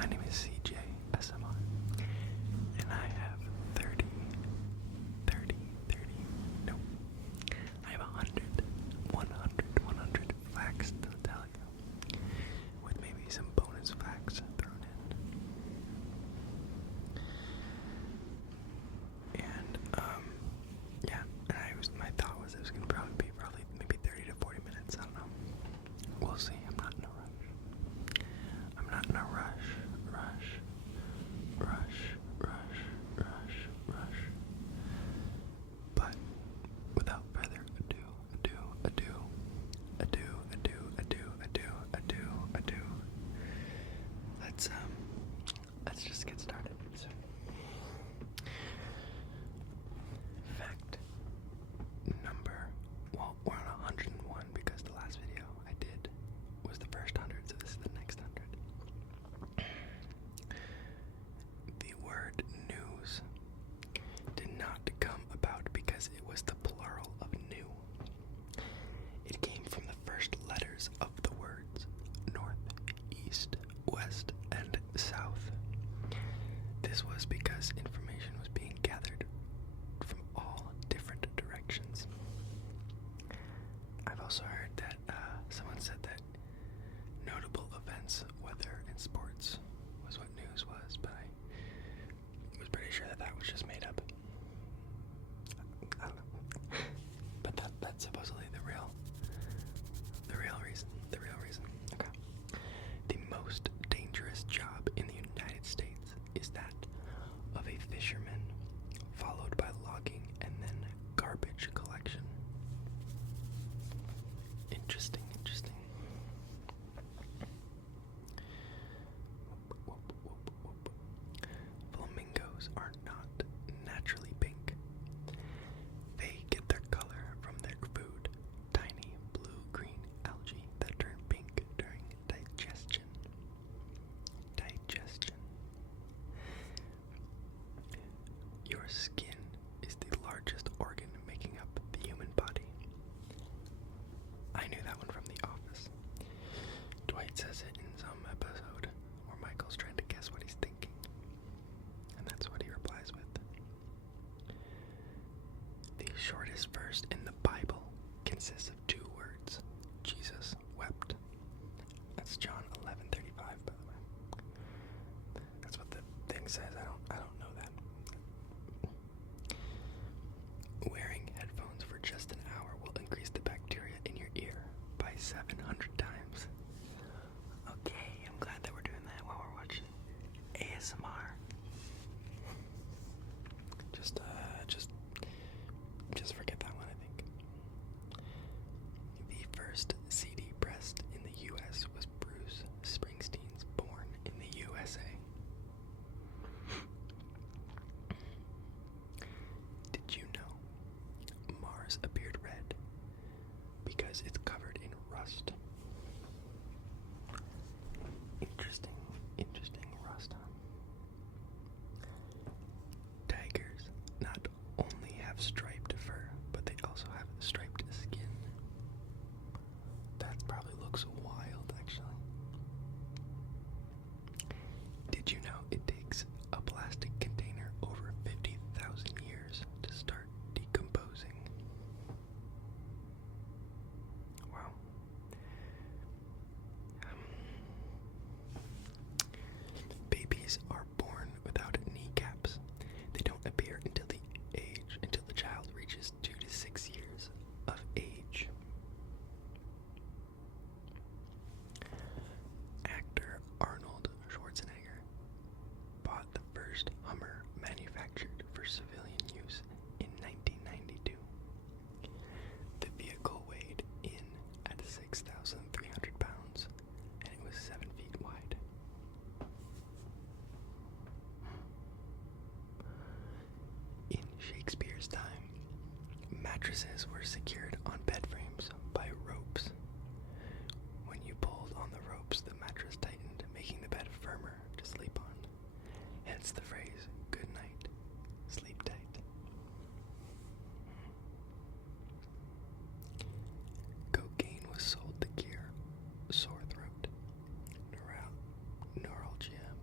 My name is CJ SMR, and I have 100 facts to tell you, with maybe some bonus facts thrown in. And, my thought was it was going to probably be maybe 30 to 40 minutes, I don't know. We'll see, I'm not in a rush. But without further ado, let's just get started. So, fact number, we're on 101 because the last video I did was the first 100, so this is the next 100. The word news did not come about because it was the plural of new. It came from the first letters of the words north, east, west, and south. This was because information was being gathered from all different directions. I've also heard that someone said that notable events, whether in sports, was what news was, but I was pretty sure that was just made up. I don't know. But that's supposedly the real reason. Okay. The most dangerous job in the United States is that of a fisherman, followed by logging and then garbage collection. Interesting. Flamingos are not naturally pink. They get their color from their food, tiny blue-green algae that turn pink during digestion. Your skin is the largest organ making up the human body. I knew that one from The Office. Dwight says it in some episode where Michael's trying to guess what he's thinking. And that's what he replies with. The shortest verse in the Bible consists of 2 words. Jesus wept. That's John 11:35, by the way. That's what the thing says. I don't know that. Wearing headphones for just an hour will increase the bacteria in your ear by 700 times. Okay, I'm glad that we're doing that while we're watching ASMR. Just forget that one, I think. The first CD pressed in the U.S. was Bruce Springsteen's Born in the USA. Did you know Mars appeared red because it's covered in rust? Interesting rust, huh? Tigers not only have striped fur, but they also have striped skin. That probably looks wild, actually. Did you know it takes a plastic container over 50,000 years to start decomposing? Wow. Babies are born without kneecaps. They don't appear until the child reaches 2 to 6 years of age. Actor Arnold Schwarzenegger bought the first Hummer manufactured for civilian use in 1992. The vehicle weighed in at 6,300 pounds, and it was 7 feet wide. In Shakespeare's time, mattresses were secured on bed frames by ropes. When you pulled on the ropes, the mattress tightened, making the bed firmer to sleep on. Hence the phrase, "Good night, sleep tight." Cocaine was sold to cure sore throat, neuralgia,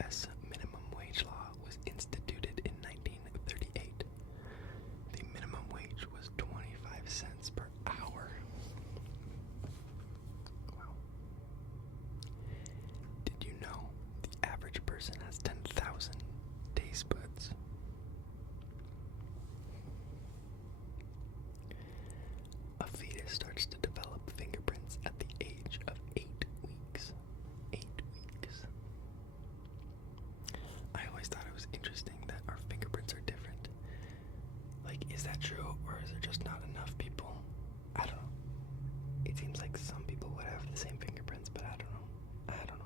U.S. minimum wage law was instituted in 1938. The minimum wage was 25 cents per hour. Wow. Did you know the average person has 10,000 taste buds? A fetus starts to develop fingerprints at the age of 8 weeks. 8 weeks. I always thought it was interesting that our fingerprints are different. Like, is that true, or is there just not enough people? I don't know. It seems like some people would have the same fingerprints, but I don't know.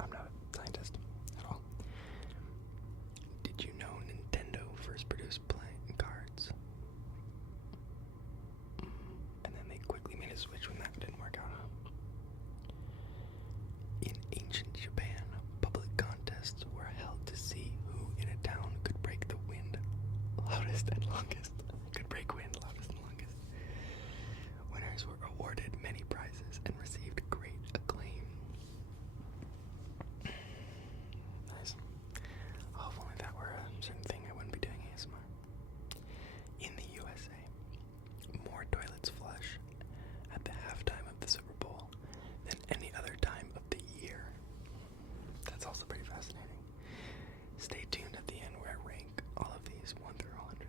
I'm not a scientist at all. Did you know Nintendo first produced playing cards? And then they quickly made a switch when that didn't work out, huh? In ancient Japan, public contests were held to see who in a town could break the wind loudest and longest. Winners were awarded many prizes and received great acclaim. Nice. Oh, if only that were a certain thing, I wouldn't be doing ASMR. In the USA, more toilets flush at the halftime of the Super Bowl than any other time of the year. That's also pretty fascinating. Stay tuned at the end where I rank all of these 1 through 100.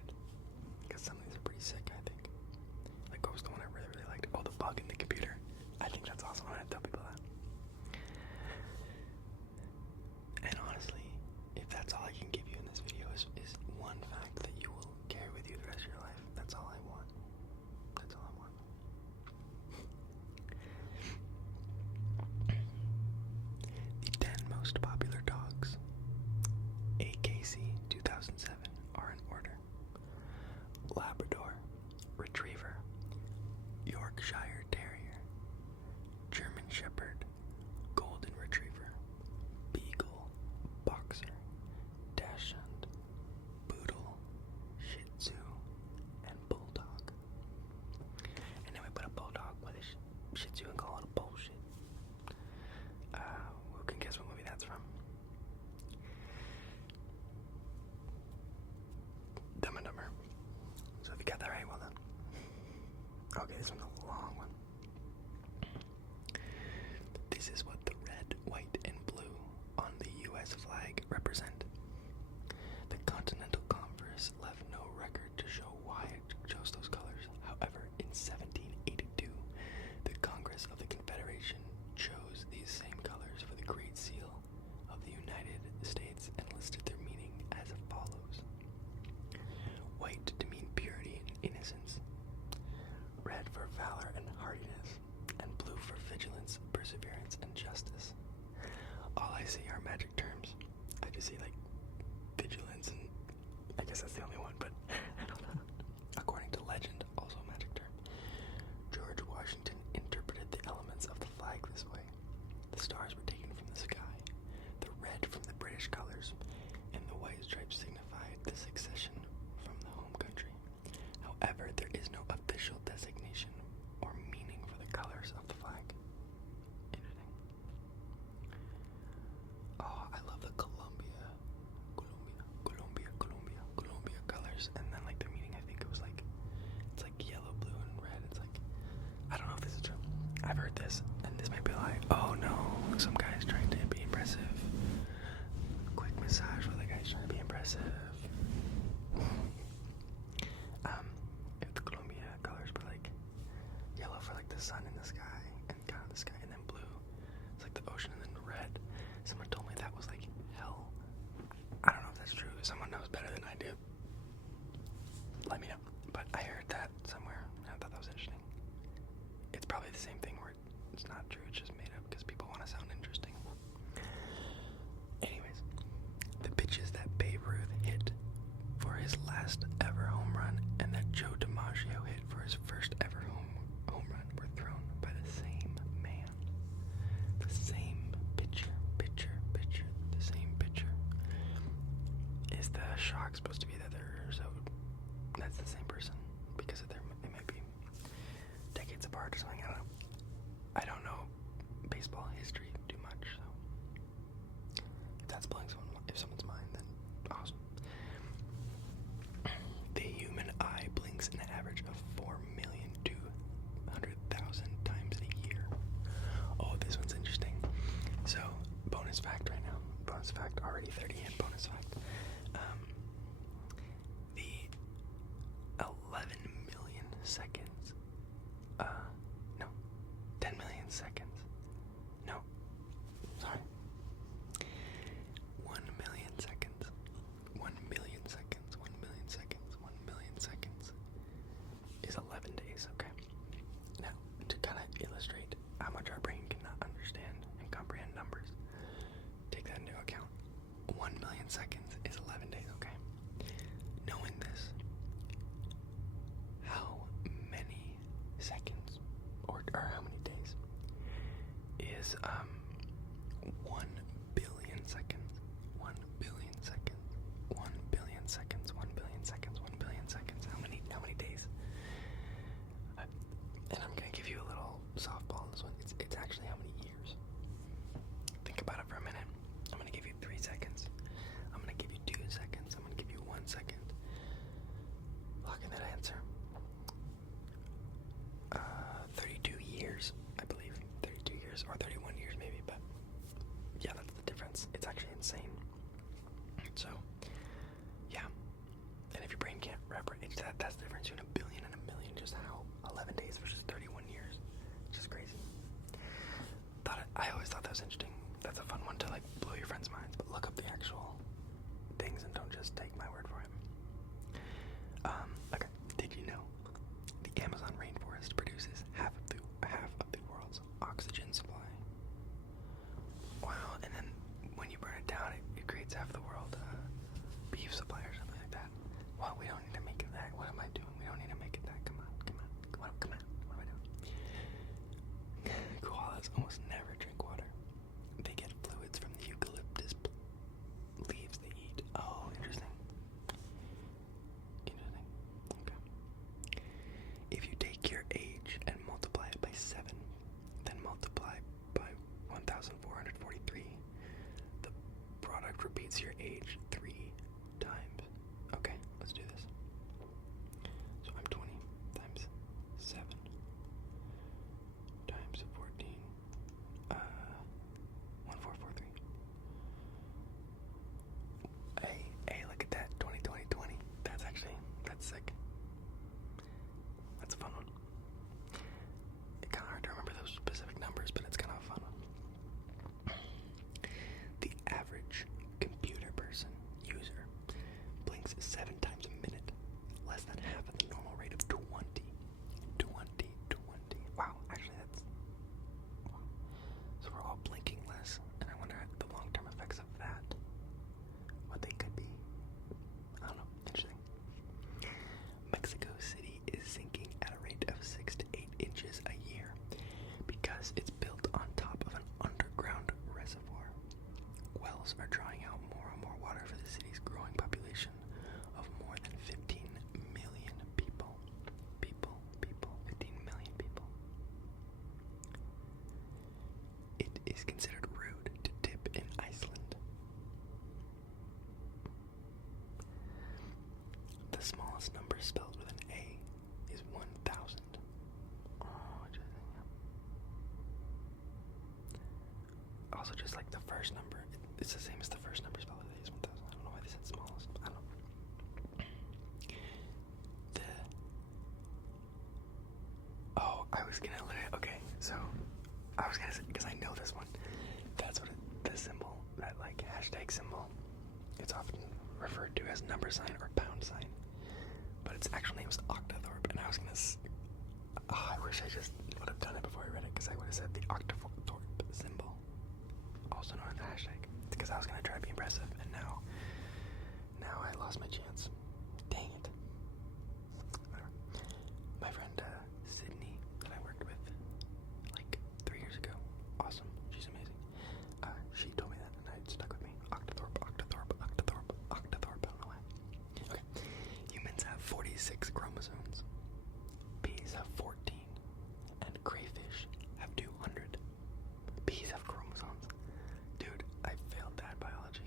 Because some of these are pretty sick, I think. Like, what was the one I really, really liked? Oh, the bug in the computer. I think that's awesome. I'm gonna tell people that. And honestly, if that's all I can give you in this video is one fact that you will carry with you the rest of your life, that's all I want. That's all I want. The 10 most popular dogs, AKC 2007, are in order: Labrador, Retriever, Yorkshire Terrier, German Shepherd, Golden Retriever, Beagle, Boxer, Dachshund, Poodle, Shih Tzu, and Bulldog. And then we put a Bulldog with a Shih Tzu and call it a bullshit. Who can guess what movie that's from? Dumb and Dumber. So if you got that right, well done. Okay, this one's a long one. This is what the red, white, and blue on the U.S. flag represent. The Continental Congress left no record to show why it chose those colors. However, in 1782, the Congress of the Confederation chose these same colors for the Great Seal of the United States and listed their meaning as follows: white to mean purity and innocence, red for valor and hardiness, and blue for vigilance, perseverance, and justice. All I see are magic terms. I just see like vigilance, and I guess that's the only one, but I don't know. According to legend, also a magic term, George Washington interpreted the elements of the flag this way. The stars were taken from the sky, the red from the British colors, and the white stripes signified the succession from the home country. However, there is no official designation or meaning for the colors of the flag. Interesting. Oh, I love the Colombia colors, and then like their meaning, I think it was like, it's like yellow, blue, and red. It's like, I don't know if this is true. I've heard this, and this might be like, oh no, some guy's trying to be impressive. Quick massage while the guy's trying to be impressive. The Colombia colors were like yellow for like the sun in the sky, and kind of the sky, and then blue. It's like the ocean, and then red. Someone told me that was like hell. I don't know if that's true. If someone knows better than I do, let me know. But I heard that somewhere, and I thought that was interesting. It's probably the same thing where it's not true, it's just made up because people want to sound interesting. Anyways, the pitches that Babe Ruth hit for his last ever home run and that Joe DiMaggio hit for his first ever home run were thrown by the same man. The same pitcher. The same pitcher. Is the shock supposed to be the other, so that's the same that's blowing someone's mind, then awesome. The human eye blinks an average of 4,200,000 times a year. Oh, this one's interesting. So, bonus fact right now. Bonus fact, already 30 in bonus fact. The 11 million seconds, no, 10 million seconds, no, sorry, 1 million seconds, 1 million seconds, 1 million seconds, 1 million seconds is 11 days, okay? Now, to kind of illustrate how much our brain cannot understand and comprehend numbers, take that into account. 1 million seconds is 11 days, okay? Knowing this, how many seconds, or how many days, is 1 billion seconds, 1 billion seconds, 1 billion seconds, 1 billion seconds, 1 billion seconds, how many days? And I'm gonna give you a little softball on this one. It's actually how many years. Think about it for a minute. I'm gonna give you 3 seconds. I'm gonna give you 2 seconds. I'm gonna give you 1 second. Lock in that answer. 32 years, I believe. 32 years, or 31 years maybe, but yeah, that's the difference. It's actually insane. So, yeah. And if your brain can't wrap it, that's the difference between a billion and a million, just how 11 days versus 31 years. It's just crazy. I always thought that was interesting. That's a fun one to like blow your friends' minds, but look up the actual things and don't just take my word for it. Okay, did you know the Amazon rainforest produces half of the world's oxygen supply? Wow, and then when you burn it down, it creates half the world beef supply or something like that. Well, we don't need to make it that. What am I doing? We don't need to make it that. Come on. What am I doing? Koalas almost never drink water. They get fluids from the eucalyptus leaves they eat. Oh, interesting. Okay. If you take your age and multiply it by 7, then multiply by 1,443, the product repeats your age 3 times. Okay, let's do this. So I'm 20 times 7 times 14, 1443. Hey, look at that, 20, 20, 20. That's sick. That's a fun one. It's kind of hard to remember those specific numbers, but it's kind of a fun one. The average computer person, user, blinks 7 times a minute, less than half of the normal rate of 20. Wow, actually wow. So we're all blinking less, and I wonder the long-term effects of that, what they could be. I don't know, interesting. Mexico City is sinking at a rate of 6 to 8 inches a year because it's built on top of an underground reservoir. Wells are drawing out more and more water for the city's growing population of more than 15 million people. 15 million people. It is considered rude to tip in Iceland. The smallest number spelled with an A is 1,000. Oh, interesting. Also, just like the first number, it's the same as the first number spelled with A is 1,000. I don't know why they said smallest. I don't know. Because I know this one. That's what the symbol, that like hashtag symbol, it's often referred to as number sign or pound sign. But its actual name is Octothorpe, and I was I wish I just would have done it before I read it, because I would have said the Octothorpe symbol, also known as the hashtag, because I was going to try to be impressive, and now I lost my chance. Dang it. Whatever. My friend Sydney, that I worked with like 3 years ago, awesome, she's amazing, she told me that, and it stuck with me. Octothorpe, I don't know why. Okay, humans have 46 chromosomes, bees have 14, and crayfish have 200. Bees have chromosomes. Dude, I failed that biology.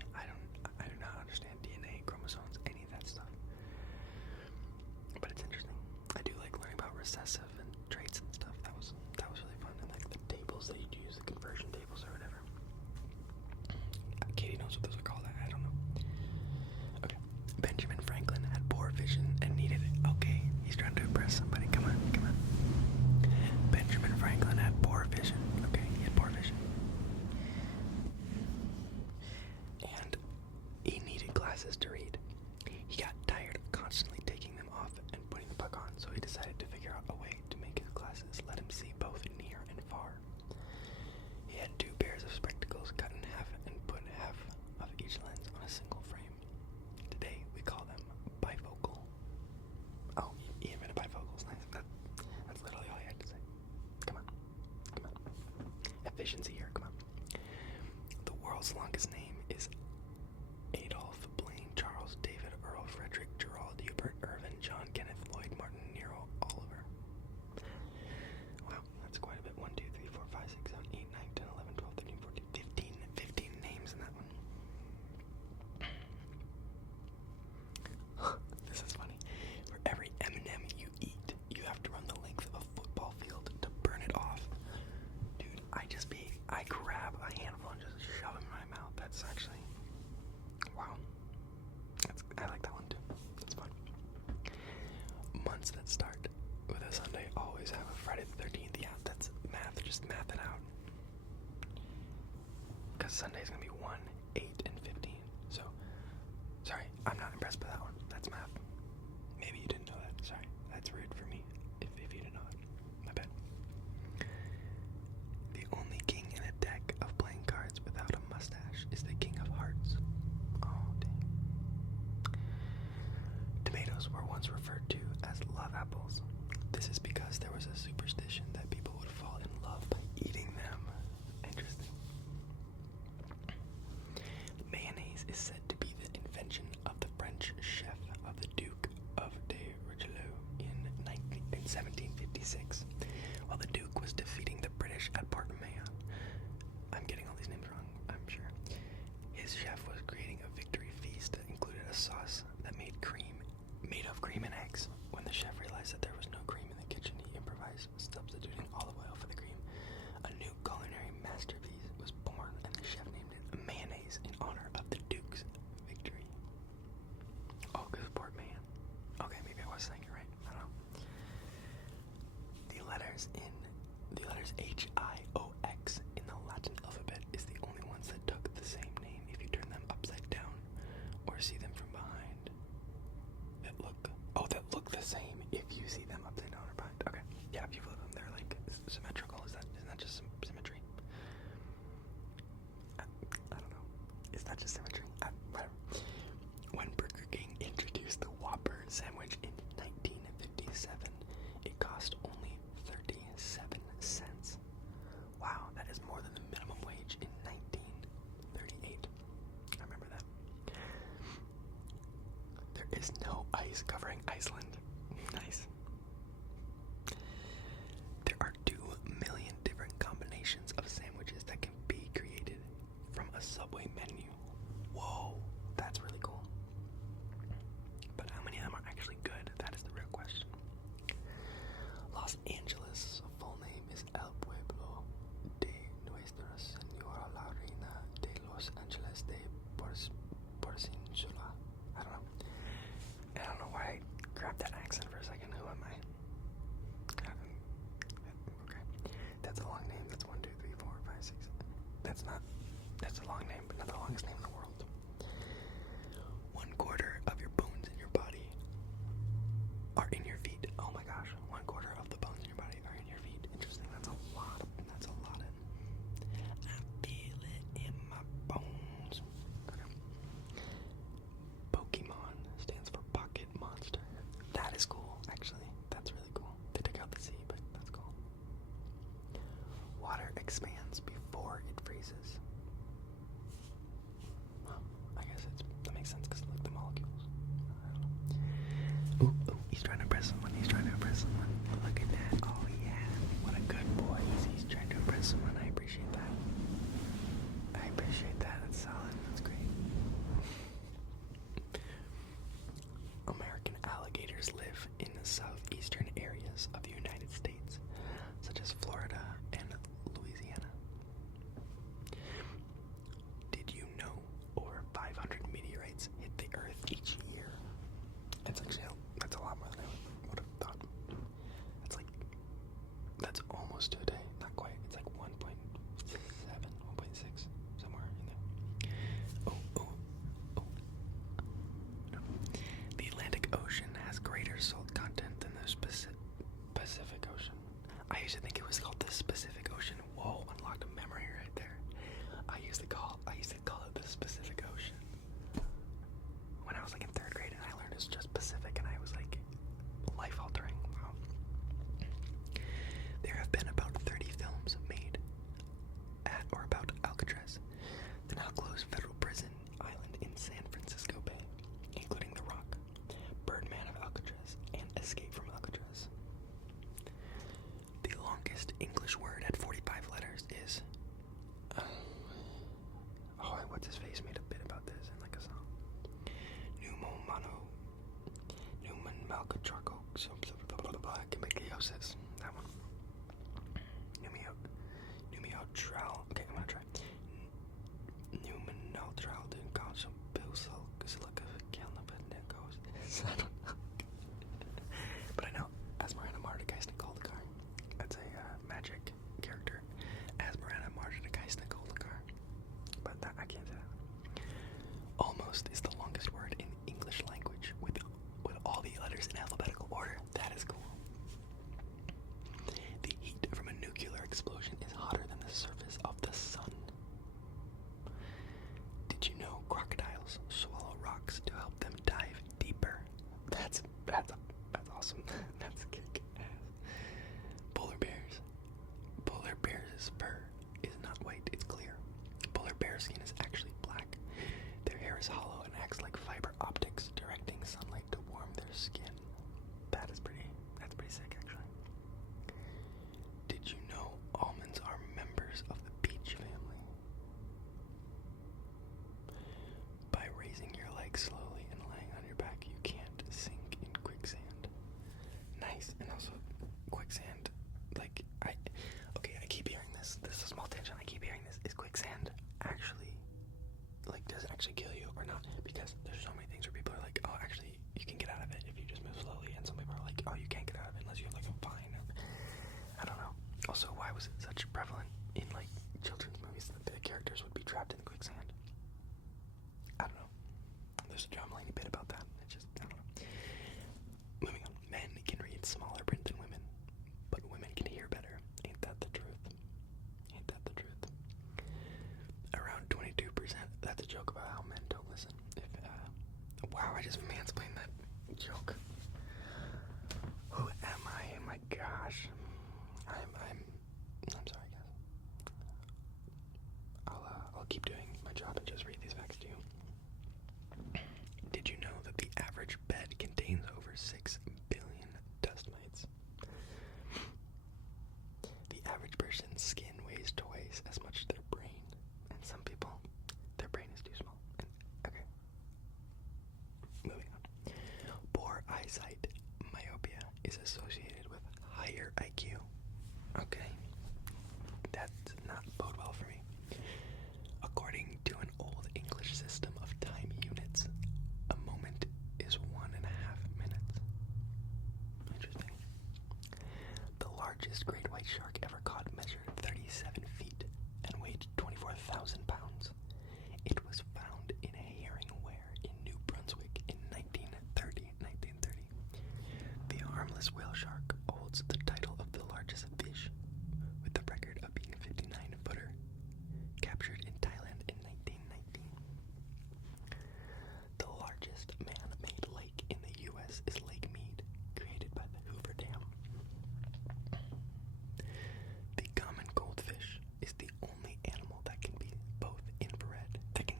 efficiency here. Come on. The world's longest name is Adolf, Blaine, Charles, David, Earl, Frederick, Gerald, Hubert, Irvin, John, Kenneth, Lloyd, Martin, Nero, Oliver. Wow, that's quite a bit. 1, 2, 3, 4, 5, 6, 7, 8, 9, 10, 11, 12, 13, 14, 15 names in that one. This is funny. For every M&M you eat, you have to run the length of a football field to burn it off. Dude, I grab a handful and just shove it in my mouth. That's actually, wow. I like that one too. That's fun. Months that start with a Sunday always have a Friday the 13th. Yeah, that's math. Just math it out. Because Sunday's going to be 1, 8, and 15. So, sorry, I'm not impressed by that one. That's math. Maybe you didn't know that. Sorry, that's rude for me if you didn't know that. My bad. The only king in a deck of playing cards without a mustache is the King of Hearts. Oh, dang. Tomatoes were once referred to as love apples. This is because there was a superstition that people would fall in love by eating them. Interesting. Mayonnaise is said to be the invention of the French chef of the Duke of de Richelieu in 1756, while the Duke was defeating the British at Port Mahon. I'm getting all these names wrong, I'm sure. His chef was creating a victory feast that included a sauce that made of cream and eggs. When the chef realized that there was no cream in the kitchen, he improvised, substituting olive oil for the cream. A new culinary masterpiece was born, and the chef named it mayonnaise in honor of the Duke's victory. Oh, because Port Mahon. Okay, maybe I was saying it right. I don't know. The letters H-I-O-X in the Latin alphabet is the only ones that took the same name if you turn them upside down or see them from behind. That look the same if you see them upside down or behind. Okay, yeah, if you flip them, they're like symmetrical. Isn't that just symmetry? I don't know. Is that just symmetry? Whatever. When Burger King introduced the Whopper sandwich in 1957, it cost only 37 cents. Wow, that is more than the minimum wage in 1938. I remember that. There is no ice covering Iceland. Nice. There are 2 million different combinations of sandwiches that can be created from a Subway menu. Whoa, that's really cool. But how many of them are actually good? That is the real question. Los Angeles' full name is El Pueblo de Nuestra Señora la Reina de Los Angeles de Porciúncula. I don't know why I grabbed that accent for a second. Who am I? Okay. That's a long name. That's 1, 2, 3, 4, 5, 6. That's a long name, but not the longest name in the world. 1/4 of your bones in your body are in your feet. Oh my gosh. 1/4 of the bones in your body are in your feet. Interesting. That's a lot. I feel it in my bones. Okay. Pokemon stands for Pocket Monster. That is cool, actually. That's really cool. They took out the C, but that's cool. Water expands before it freezes. Well, I guess that makes sense because look at the molecules. I don't know. Ooh, he's trying to impress someone. Look at that. Oh yeah, what a good boy. He's trying to impress someone. I appreciate that. That's solid. That's great. American alligators live in the southeastern areas of the United States, such as Florida and Louisiana. Did you know over 500 meteorites hit the That's awesome. That's kick ass. Polar bears. Polar bears' fur is not white, it's clear. Polar bear skin is actually black. Their hair is hollow and acts like fiber optics, directing sunlight to warm their skin. That's pretty sick, actually. Did you know almonds are members of the peach family? By raising your legs slowly and lying on your back, you can't sink in quicksand. Nice. And also, quicksand, I keep hearing this. This is a small tangent. I keep hearing this. Is quicksand actually, does it actually kill you or not? Because there's so many things where people are like, oh, actually, you can get out of it if you just move slowly. And some people are like, oh, you can't get out of it unless you have, a fine. I don't know. Also, why was it such prevalent in, children's movies that the characters would be trapped in the quicksand? I don't know. There's a John Mulaney bit about that. I don't know. Moving on. Men can read smaller print than women, but women can hear better. Ain't that the truth? Ain't that the truth? Around 22%. That's a joke about how men don't listen. Wow, I just mansplained that joke. Who am I? Oh my gosh. I'm sorry, guys. I'll keep doing my job and just read these facts to you. Did you know that the average bed contains over 6 billion dust mites? The average person's skin weighs twice as much as their brain, and some people, their brain is too small. Okay. Moving on. Poor eyesight, myopia, is associated with higher IQ. Okay. That does not bode well for me. According to an old English system of time units, a moment is 1.5 minutes. Interesting. The largest great white shark ever caught measured 37 feet and weighed 24,000 pounds. It was found in a herring weir in New Brunswick in 1930. The harmless whale shark holds the title of the largest fish, with the record of being a 59-footer, captured in Thailand in 1919. The largest man-made lake in the U.S. is Lake Mead, created by the Hoover Dam. The common goldfish is the only animal that can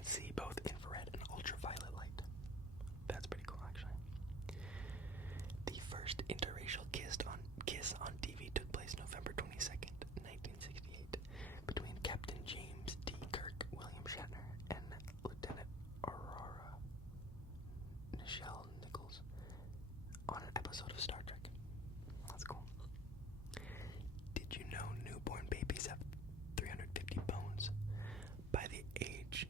see both infrared and ultraviolet light. That's pretty cool, actually. The first interracial kiss on TV took place November 22nd, 1968, between Captain James D. Kirk, William Shatner, and Lieutenant Aurora Nichelle Nichols on an episode of Star Trek. That's cool. Did you know newborn babies have 350 bones? By the age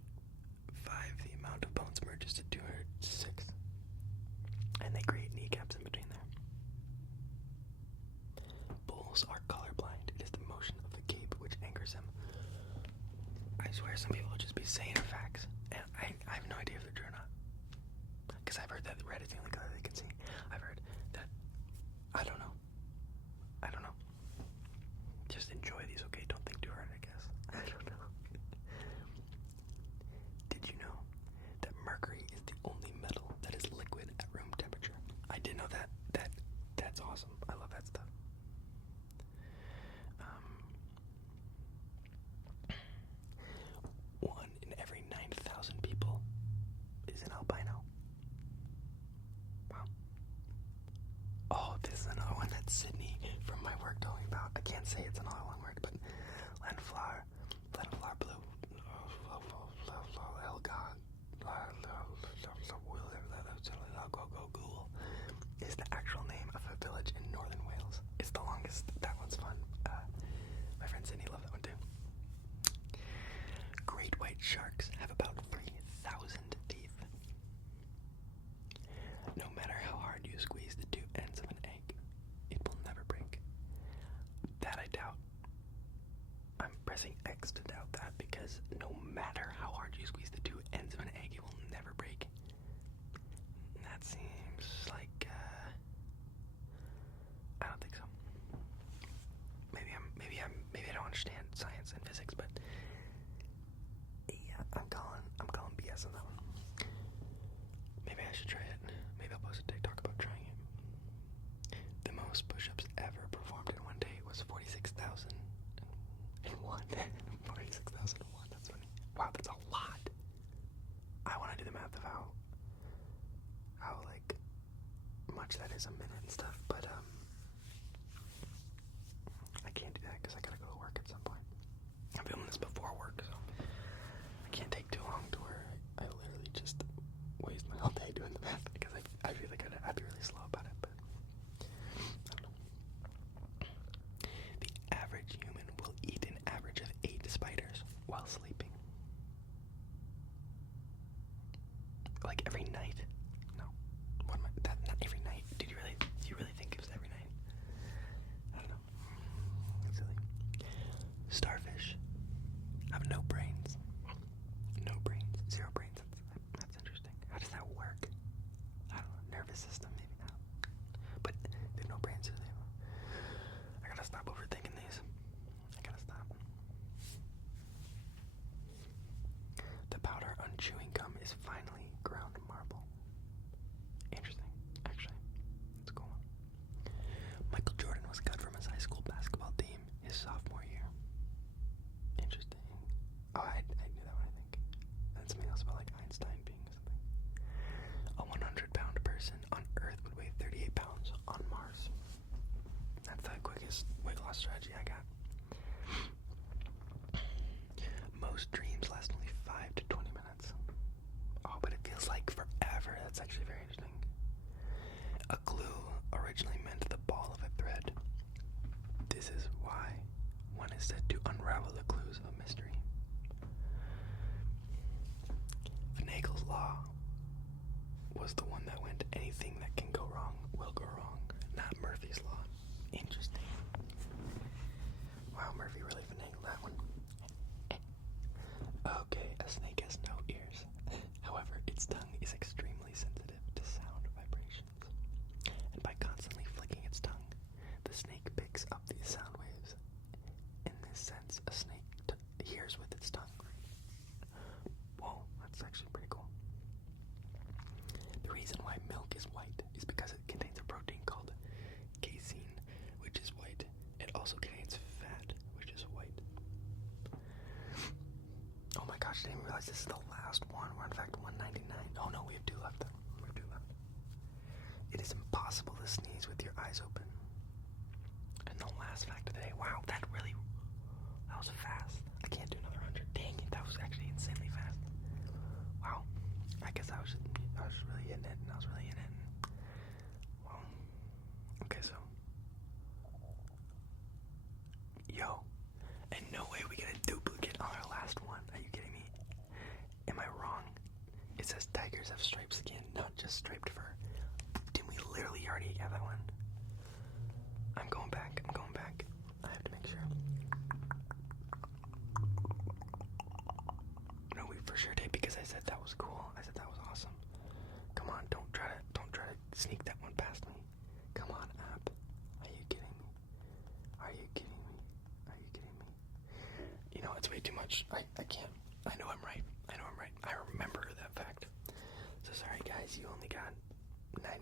5, the amount of bones merges to 206, and they create kneecaps in between there. Bulls are colorblind. It is the motion of the gape which angers them. I swear some people will just be saying facts, and I have no idea if they're true or not. Because I've heard that red is the only color they can see. I've heard that, I don't know. Just enjoy these, okay? Don't think too hard, I guess. I don't know. Did you know that mercury is the only metal that is liquid at room temperature? I didn't know that. That's awesome. I love that stuff. One in every 9,000 people is an albino. Wow. Oh, this is another one that Sydney from my work told me about. I can't say it's another long word, but Lenflar blue, Google is the actual name of a village in northern Wales. It's the longest. That one's fun. My friend Sydney loved that one too. Great white sharks have about 3,000 teeth. No matter how hard you squeeze the two ends of an egg, it will never break. That I doubt. I'm pressing X to doubt that, because no matter how hard you squeeze the two ends of an egg, it will never break. That seems like, I don't think so. Maybe I don't understand science and physics, but yeah, I'm calling BS on that one. Maybe I should try it. Maybe I'll post a TikTok about trying it. 46,001. That's funny. Wow, that's a lot. I want to do the math of how like much that is a minute and stuff, but I can't do that because I gotta go to work at some point. I'm filming this before work, so I can't take too long to where I literally just waste my whole day doing the math because I feel like I'd be really slow about it, but I don't know. The average human will eat an average of 8 spiders while sleeping. Like every night? No. What am I? That not every night. Do you really think it was every night? I don't know. It's silly. Starfish have no brains. No brains. 0 brains. That's interesting. How does that work? I don't know. Nervous system, maybe not. But they have no brains, do they? I gotta stop overthinking these. I gotta stop. The powder on chewing gum is finally ground marble. Interesting, actually. That's a cool one. Michael Jordan was cut from his high school basketball team his sophomore year. Interesting. Oh, I knew that one, I think. And something else about like Einstein being something. A 100-pound person on Earth would weigh 38 pounds on Mars. That's the quickest weight loss strategy I got. Most dreams last only 5 to 20 minutes. Oh, but it feels like forever. That's actually very interesting. A clue originally meant the ball of a thread. This is why one is said to unravel the clues of mystery. Finagel's law was the one that went, anything that can go wrong will go wrong, not Murphy's law. Interesting. Wow, Murphy really finagled that one. Okay, a snake has no ears. However, its tongue is extremely sensitive to sound vibrations. And by constantly flicking its tongue, the snake picks up these sound waves. In this sense, a snake hears with its tongue. Whoa, that's actually pretty cool. The reason why milk is white is because it contains a protein called casein, which is white. It also contains fat, which is white. Oh my gosh, I didn't even realize this is the last one. We're in fact 199. Oh no, we have 2 left though. We have 2 left. It is impossible to sneeze with your eyes open. And the last fact of the day. Wow, that was fast. I can't do another 100. Dang it, that was actually insanely fast. Wow. I guess I was really in it, and I was really in it. Wow. Okay, so. Yo. And no way we get a duplicate on our last one. Are you kidding me? Am I wrong? It says tigers have striped skin, not just striped fur. Didn't we literally already have that one? I'm going back. I have to make sure. No, we for sure did because I said that was cool. I said that was awesome. Come on, don't try to sneak that one past me. Come on, app. Are you kidding me? You know, it's way too much. I can't. I know I'm right. I remember that fact. So sorry guys, you only got 99